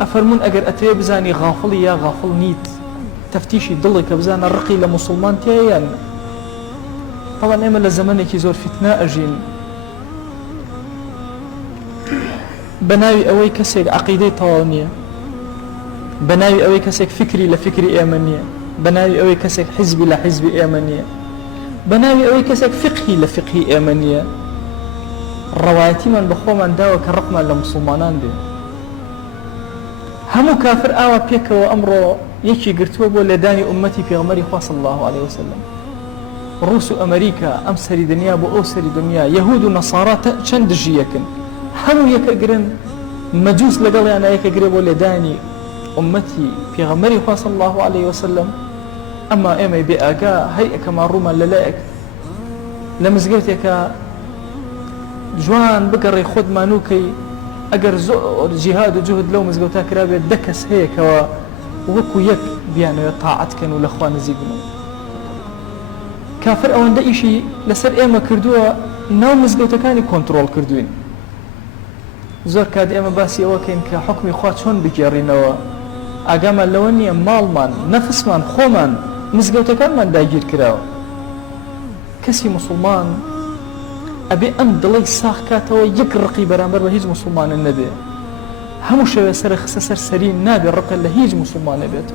أفرمون أجر أتري بزاني غافل يا غافل نيت تفتيشي ضلك بزانا رقي لمسلمان تيان. طبعا إما لزمانك يزور فتنة أجين بناوي أوي كسيك عقيدة طوانية، بناوي أوي كسيك فكري لفكري إيمانية، بناوي أوي كسيك حزبي لحزبي إيمانية، بناوي أوي كسيك فقهي لفقهي إيمانية. الروايتي من بخو من داوك الرقم لمسلمانان دي همو كافر آوا بيك وأمره يكي قرتوه بو لداني أمتي في غمري خواه صلى الله عليه وسلم. روس أمريكا أمسري دنيا بو أوسري دنيا يهود ونصارى چند جيكن همو يك أقرن مجوس لقل أنا يك أقرب ولداني أمتي في غمري خواه صلى الله عليه وسلم. أما إيمي بأقا هيئك كما روما للايك لمزقرتك جوان بقري خود مانوكي أقر زور جهاد وجهد لو مزقوتا كرابي دكس هيك ووكو يك بيانو يطاعتكن والأخوان زيقنو كافر أوان دا إيشي لسر إيما كردوها ناو مزقوتا كاني كنترول كردوين زور كاد إيما باسي أوكين كحكمي خوات شون بجيرينوا أقاما لوني مالمان نفسمان خومان مزقوتا كان من دايجير كراو كسي مسلمان أبي أم دلي ساخ كاتوا يك رقي برامبر بهيج مسلمان النبي همو شوي سر خسسر سرين نابي الرقي اللي هيج مسلمان بيته